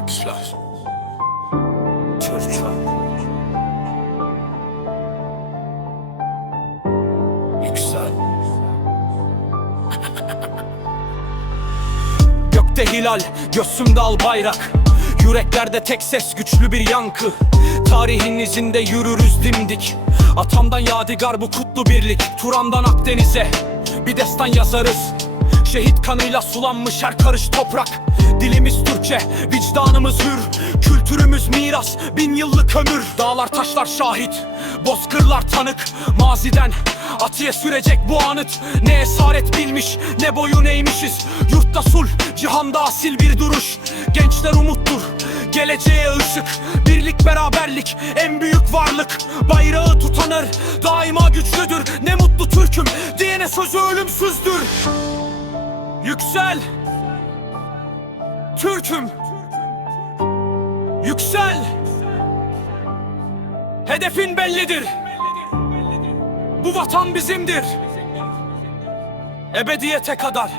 Yüksel. Türkçe. Yüksel. Gökte hilal, göğsümde al bayrak Yüreklerde tek ses güçlü bir yankı Tarihin izinde yürürüz dimdik Atamdan yadigar bu kutlu birlik Turan'dan Akdeniz'e bir destan yazarız Şehit kanıyla sulanmış her karış toprak Dilimiz Türkçe, vicdanımız hür. Kültürümüz miras, bin yıllık ömür. Dağlar taşlar şahit, bozkırlar tanık. Maziden atiye sürecek bu anıt. Ne esaret bilmiş, ne boyun eğmişiz. Yurtta sul, cihanda asil bir duruş. Gençler umuttur, geleceğe ışık. Birlik beraberlik, en büyük varlık. Bayrağı tutanır, daima güçlüdür. Ne mutlu Türk'üm, diyene sözü ölümsüzdür. Yüksel Türk'üm. Yüksel. Hedefin bellidir. Bu vatan bizimdir. Ebediyete kadar